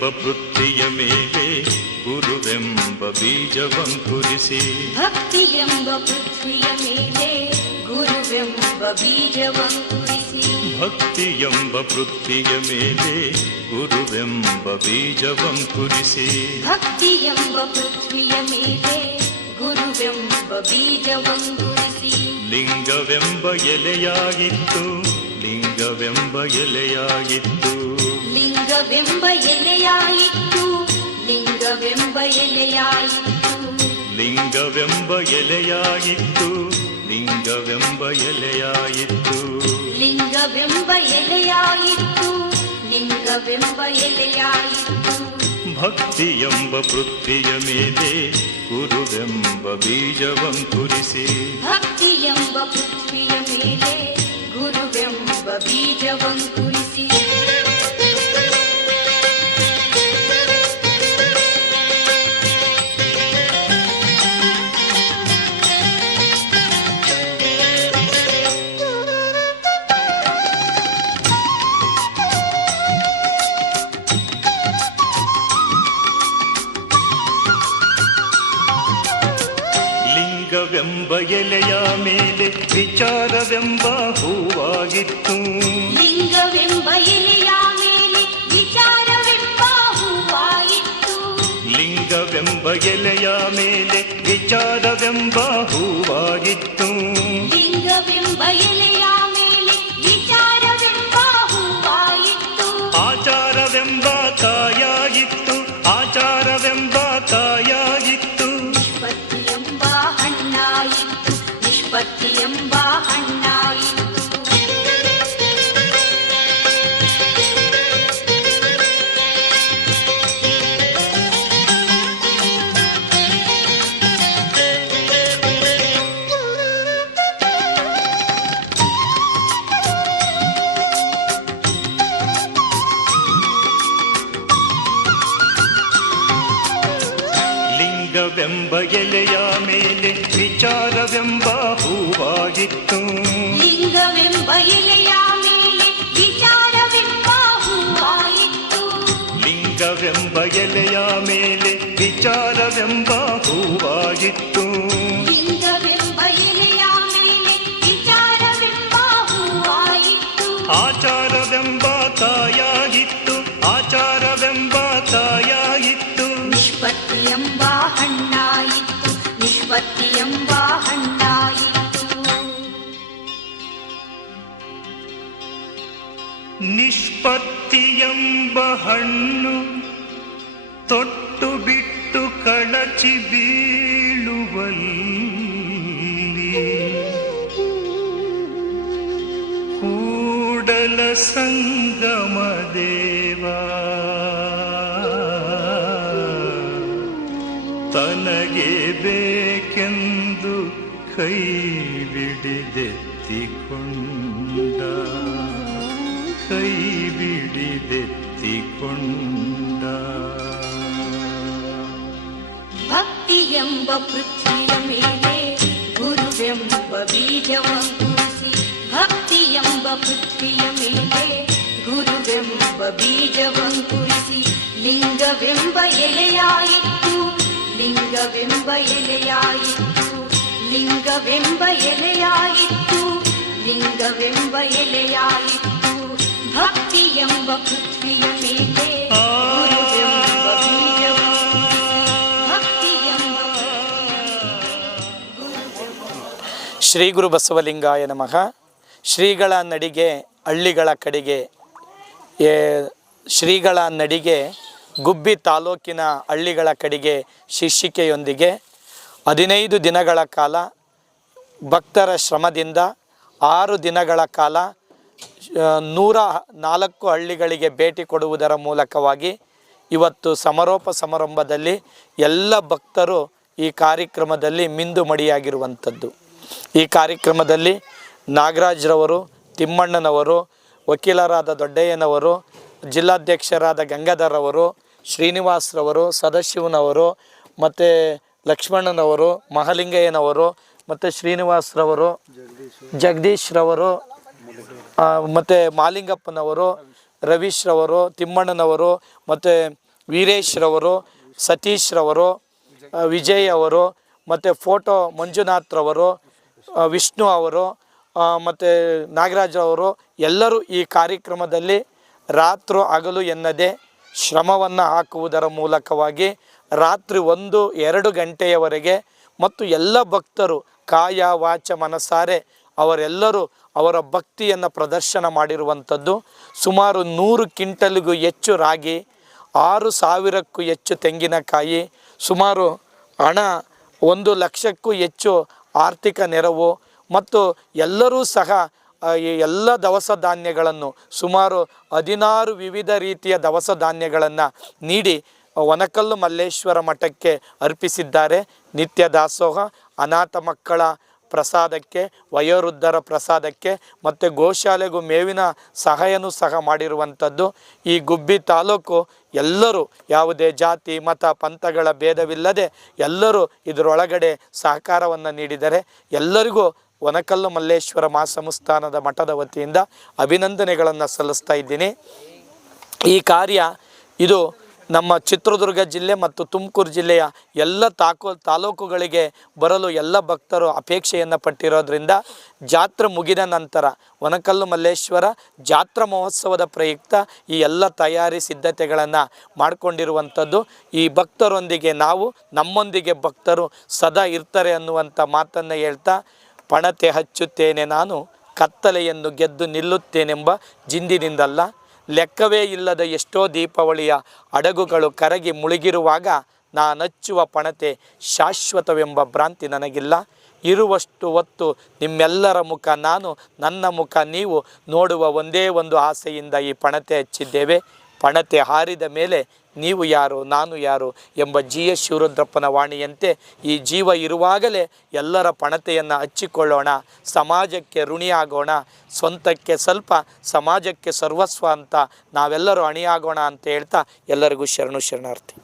ಭಕ್ತಿಯೆಂಬ ಪೃಥ್ವಿಯ ಮೇಲೆ ಗುರುವೆಂಬ ಬೀಜವಂಕುರಿಸಿ ಭಕ್ತಿಯೆಂಬ ಪೃಥ್ವಿಯ ಮೇಲೆ ಗುರುವೆಂಬ ಬೀಜವಂಕುರಿಸಿ ಭಕ್ತಿಯೆಂಬ ಪೃಥ್ವಿಯ ಮೇಲೆ ಗುರುವೆಂಬ ಬೀಜವಂಕುರಿಸಿ ಭಕ್ತಿಯೆಂಬ ಪೃಥ್ವಿಯ ಮೇಲೆ ಗುರುವೆಂಬ ಬೀಜವಂಕುರಿಸಿ ಲಿಂಗವೆಂಬ ಎಲೆಯಾಗಿತ್ತು ಲಿಂಗವೆಂಬ ಎಲೆಯಾಗಿತ್ತು ಲಿಂಗವೆಂಬ ಎಲೆಯಾಯಿತು ಲಿಂಗವೆಂಬ ಎಲೆಯಾಯಿತು ಲಿಂಗವೆಂಬ ಎಲೆಯಾಗಿತ್ತು ಲಿಂಗವೆಂಬ ಎಲೆಯಾಯಿತ್ತು ಲಿಂಗವೆಂಬ ಎಲೆಯಾಯಿತು ಲಿಂಗವೆಂಬ ಎಲೆಯಾಯಿತು ಭಕ್ತಿಯೆಂಬ ಪೃಥ್ವಿಯ ಮೇಲೆ ಗುರುವೆಂಬ ಬೀಜವಂಕುರಿಸಿ ಭಕ್ತಿಯೆಂಬ ಪೃಥ್ವಿಯ ಮೇಲೆ ಗುರುವೆಂಬ ಬೀಜವಂಕುರಿಸಿ ಲಿಂಗವೆಂಬ ಎಲೆಯ ಮೇಲೆ ವಿಚಾರವೆಂಬ ಹೂವಾಗಿತ್ತು ಲಿಂಗವೆಂಬ ಎಲೆಯ ಮೇಲೆ ವಿಚಾರವೆಂಬ ಹೂವಾಯಿತು ಲಿಂಗವೆಂಬ ಎಲೆಯ ಮೇಲೆ ವಿಚಾರವೆಂಬ ಹೂವಾಗಿತ್ತು ಲಿಂಗವೆಂಬ ಎಲೆಯ ಮೇಲೆ ವಿಚಾರವೆಂಬ ಹೂವಾಯಿತು ಆಚಾರವೆಂಬ ಕಾಯಾಗಿತ್ತು ಆಚಾರವೆಂಬ ಕಾಯಾಗಿತ್ತು ನಿಷ್ಪತ್ತಿಯೆಂಬ ಹಣ್ಣಾಯಿತು ನಿಷ್ಪತ್ತಿಯೆಂಬ ಹಣ್ಣಾಯಿತು ಲಿಂಗವೆಂಬ ಎಲೆಯ ಮೇಲೆ ವಿಚಾರವೆಂಬ ಹೂವಾಗಿತ್ತು ಲಿಂಗವೆಂಬ ಎಲೆಯ ಮೇಲೆ ವಿಚಾರವೆಂಬ ಹೂವಾಯಿತು ಲಿಂಗವೆಂಬ ಎಲೆಯ ಮೇಲೆ ವಿಚಾರವೆಂಬ ಹೂವಾಗಿತ್ತು ಲಿಂಗವೆಂಬ ಎಲೆಯ ಮೇಲೆ ವಿಚಾರವೆಂಬ ಹೂವಾಯಿತು ಆಚಾರವೆಂಬ ಕಾಯಾಗಿತ್ತು ಆಚಾರವೆಂಬ ಕಾಯಾಗಿತ್ತು ನಿಷ್ಪತ್ತಿಯೆಂಬ ಹಣ್ಣಾಯಿತು ನಿಷ್ಪತ್ತಿಯೆಂಬ ಹಣ್ಣಾಯಿತು ನಿಷ್ಪತ್ತಿಯೆಂಬ ಹಣ್ಣು ತೊಟ್ಟು ಬಿಟ್ಟು ಕಳಚಿ ಬೀಳುವಲ್ಲಿ ಕೂಡಲ ಸಂಗಮ ದೇವಾ ತನಗೆ ಬೇಕೆಂದು ಕೈ ಬಿಡಿದೆತ್ತಿಕೊಂಡ ಕೈ ಬಿಡಿದೆತ್ತಿಕೊಂಡ ಭಕ್ತಿಯೆಂಬ ಪೃಥ್ವಿಯ ಮೇಲೆ ಗುರುವೆಂಬ ಬೀಜವಂಕುರಿಸಿ ಭಕ್ತಿಯೆಂಬ ಪೃಥ್ವಿಯ ಮೇಲೆ ಗುರುವೆಂಬ ಬೀಜವಂಕುರಿಸಿ ಲಿಂಗವೆಂಬ ಎಲೆಯಾಯಿತು ಲಿಂಗವೆಂಬ ಎಲೆಯಾಯಿತು ಲಿಂಗವೆಂಬ ಎಲೆಯಾಯಿತು ಲಿಂಗವೆಂಬ ಎಲೆಯಾಯಿತು ಭಕ್ತಿಯೆಂಬ ಪೃಥ್ವಿಯ ಮೇಲೆ ಗುರುವೆಂಬ ಬೀಜವಂಕುರಿಸಿ ಭಕ್ತಿಯೆಂಬ ಶ್ರೀ ಗುರು ಬಸವಲಿಂಗಾಯ ನಮಃ. ಶ್ರೀಗಳ ನಡಿಗೆ ಹಳ್ಳಿಗಳ ಕಡೆಗೆ ಶ್ರೀಗಳ ನಡಿಗೆ ಗುಬ್ಬಿ ತಾಲೂಕಿನ ಹಳ್ಳಿಗಳ ಕಡೆಗೆ ಶೀರ್ಷಿಕೆಯೊಂದಿಗೆ 15 ದಿನಗಳ ಕಾಲ ಭಕ್ತರ ಶ್ರಮದಿಂದ 6 ದಿನಗಳ ಕಾಲ 104 ಹಳ್ಳಿಗಳಿಗೆ ಭೇಟಿ ಕೊಡುವುದರ ಮೂಲಕವಾಗಿ ಇವತ್ತು ಸಮಾರೋಪ ಸಮಾರಂಭದಲ್ಲಿ ಎಲ್ಲ ಭಕ್ತರು ಈ ಕಾರ್ಯಕ್ರಮದಲ್ಲಿ ಮಿಂದು ಮಡಿಯಾಗಿರುವಂಥದ್ದು. ಈ ಕಾರ್ಯಕ್ರಮದಲ್ಲಿ ನಾಗರಾಜ್ರವರು, ತಿಮ್ಮಣ್ಣನವರು, ವಕೀಲರಾದ ದೊಡ್ಡಯ್ಯನವರು, ಜಿಲ್ಲಾಧ್ಯಕ್ಷರಾದ ಗಂಗಾಧರವರು, ಶ್ರೀನಿವಾಸ್ರವರು, ಸದಾಶಿವನವರು, ಮತ್ತು ಲಕ್ಷ್ಮಣ್ಣನವರು, ಮಹಾಲಿಂಗಯ್ಯನವರು, ಮತ್ತು ಶ್ರೀನಿವಾಸ್ರವರು, ಜಗದೀಶ್ರವರು, ಮತ್ತು ಮಾಲಿಂಗಪ್ಪನವರು, ರವೀಶ್ರವರು, ತಿಮ್ಮಣ್ಣನವರು, ಮತ್ತು ವೀರೇಶ್ ರವರು, ಸತೀಶ್ ರವರು, ವಿಜಯ್ ಅವರು, ಮತ್ತು ಫೋಟೋ ಮಂಜುನಾಥ್ ರವರು, ವಿಷ್ಣು ಅವರು, ಮತ್ತು ನಾಗರಾಜ್ ಅವರು ಎಲ್ಲರೂ ಈ ಕಾರ್ಯಕ್ರಮದಲ್ಲಿ ರಾತ್ರಿ ಹಗಲು ಎನ್ನದೆ ಶ್ರಮವನ್ನು ಹಾಕುವುದರ ಮೂಲಕವಾಗಿ ರಾತ್ರಿ 1-2 ಗಂಟೆಯವರೆಗೆ ಮತ್ತು ಎಲ್ಲ ಭಕ್ತರು ಕಾಯ ವಾಚ ಮನಸಾರೆ ಅವರೆಲ್ಲರೂ ಅವರ ಭಕ್ತಿಯನ್ನು ಪ್ರದರ್ಶನ ಮಾಡಿರುವಂಥದ್ದು. ಸುಮಾರು 100 ಕ್ವಿಂಟಲ್ಗೂ ಹೆಚ್ಚು ರಾಗಿ, 6,000ಕ್ಕೂ ಹೆಚ್ಚು ತೆಂಗಿನಕಾಯಿ, ಸುಮಾರು ಹಣ 1 ಲಕ್ಷಕ್ಕೂ ಹೆಚ್ಚು ಆರ್ಥಿಕ ನೆರವು ಮತ್ತು ಎಲ್ಲರೂ ಸಹ ಈ ಎಲ್ಲ ದವಸ ಧಾನ್ಯಗಳನ್ನು ಸುಮಾರು 16 ವಿವಿಧ ರೀತಿಯ ದವಸ ಧಾನ್ಯಗಳನ್ನು ನೀಡಿ ವನಕಲ್ಲು ಮಲ್ಲೇಶ್ವರ ಮಠಕ್ಕೆ ಅರ್ಪಿಸಿದ್ದಾರೆ. ನಿತ್ಯ ದಾಸೋಹ, ಅನಾಥ ಮಕ್ಕಳ ಪ್ರಸಾದಕ್ಕೆ, ವಯೋವೃದ್ಧರ ಪ್ರಸಾದಕ್ಕೆ ಮತ್ತು ಗೋಶಾಲೆಗೂ ಮೇವಿನ ಸಹಾಯನೂ ಸಹ ಮಾಡಿರುವಂಥದ್ದು. ಈ ಗುಬ್ಬಿ ತಾಲೂಕು ಎಲ್ಲರೂ ಯಾವುದೇ ಜಾತಿ ಮತ ಪಂಥಗಳ ಭೇದವಿಲ್ಲದೆ ಎಲ್ಲರೂ ಇದರೊಳಗಡೆ ಸಹಕಾರವನ್ನು ನೀಡಿದರೆ ಎಲ್ಲರಿಗೂ ವನಕಲ್ಲು ಮಲ್ಲೇಶ್ವರ ಮಹಾಸಂಸ್ಥಾನದ ಮಠದ ವತಿಯಿಂದ ಅಭಿನಂದನೆಗಳನ್ನು ಸಲ್ಲಿಸ್ತಾ ಇದ್ದೀನಿ. ಈ ಕಾರ್ಯ ಇದು ನಮ್ಮ ಚಿತ್ರದುರ್ಗ ಜಿಲ್ಲೆ ಮತ್ತು ತುಮಕೂರು ಜಿಲ್ಲೆಯ ಎಲ್ಲ ತಾಲೂಕುಗಳಿಗೆ ಬರಲು ಎಲ್ಲ ಭಕ್ತರು ಅಪೇಕ್ಷೆಯನ್ನು ಪಟ್ಟಿರೋದ್ರಿಂದ ಜಾತ್ರೆ ಮುಗಿದ ನಂತರ ವನಕಲ್ಲು ಮಲ್ಲೇಶ್ವರ ಜಾತ್ರಾ ಮಹೋತ್ಸವದ ಪ್ರಯುಕ್ತ ಈ ಎಲ್ಲ ತಯಾರಿ ಸಿದ್ಧತೆಗಳನ್ನು ಮಾಡಿಕೊಂಡಿರುವಂಥದ್ದು. ಈ ಭಕ್ತರೊಂದಿಗೆ ನಾವು, ನಮ್ಮೊಂದಿಗೆ ಭಕ್ತರು ಸದಾ ಇರ್ತಾರೆ ಅನ್ನುವಂಥ ಮಾತನ್ನು ಹೇಳ್ತಾ, ಪಣತೆ ಹಚ್ಚುತ್ತೇನೆ ನಾನು, ಕತ್ತಲೆಯನ್ನು ಗೆದ್ದು ನಿಲ್ಲುತ್ತೇನೆಂಬ ಜಿಂದಿನಿಂದಲ್ಲ, ಲೆಕ್ಕವೇ ಇಲ್ಲದ ಎಷ್ಟೋ ದೀಪಾವಳಿಯ ಹಡಗುಗಳು ಕರಗಿ ಮುಳುಗಿರುವಾಗ ನಾನಚ್ಚುವ ಪಣತೆ ಶಾಶ್ವತವೆಂಬ ಭ್ರಾಂತಿ ನನಗಿಲ್ಲ. ಇರುವಷ್ಟು ಹೊತ್ತು ನಿಮ್ಮೆಲ್ಲರ ಮುಖ ನಾನು, ನನ್ನ ಮುಖ ನೀವು ನೋಡುವ ಒಂದೇ ಒಂದು ಆಸೆಯಿಂದ ಈ ಪಣತೆ ಹಚ್ಚಿದ್ದೇವೆ. ಪಣತೆ ಹಾರಿದ ಮೇಲೆ ನೀವು ಯಾರು, ನಾನು ಯಾರು ಎಂಬ GS ಶಿವರುದ್ರಪ್ಪನ ವಾಣಿಯಂತೆ ಈ ಜೀವ ಇರುವಾಗಲೇ ಎಲ್ಲರ ಪಣತೆಯನ್ನು ಹಚ್ಚಿಕೊಳ್ಳೋಣ, ಸಮಾಜಕ್ಕೆ ಋಣಿಯಾಗೋಣ, ಸ್ವಂತಕ್ಕೆ ಸ್ವಲ್ಪ ಸಮಾಜಕ್ಕೆ ಸರ್ವಸ್ವ ಅಂತ ನಾವೆಲ್ಲರೂ ಅಣಿಯಾಗೋಣ ಅಂತ ಹೇಳ್ತಾ ಎಲ್ಲರಿಗೂ ಶರಣಾರ್ಥಿ.